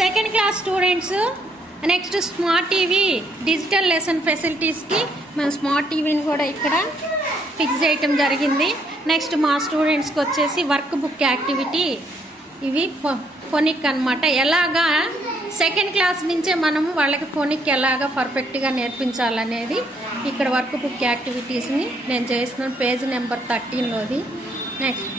Second class students next smart TV digital lesson ఫెసిలిటీస్కి మేము smart టీవీని కూడా ఇక్కడ ఫిక్స్ చేయటం జరిగింది. నెక్స్ట్ మా స్టూడెంట్స్కి వచ్చేసి వర్క్ బుక్ యాక్టివిటీ, ఇవి ఫోనిక్ అనమాట. ఎలాగా సెకండ్ క్లాస్ నుంచే మనము వాళ్ళకి ఫోనిక్ ఎలాగా పర్ఫెక్ట్గా నేర్పించాలనేది ఇక్కడ వర్క్ బుక్ యాక్టివిటీస్ని నేను చేస్తున్నాను. Page number 13లోది. నెక్స్ట్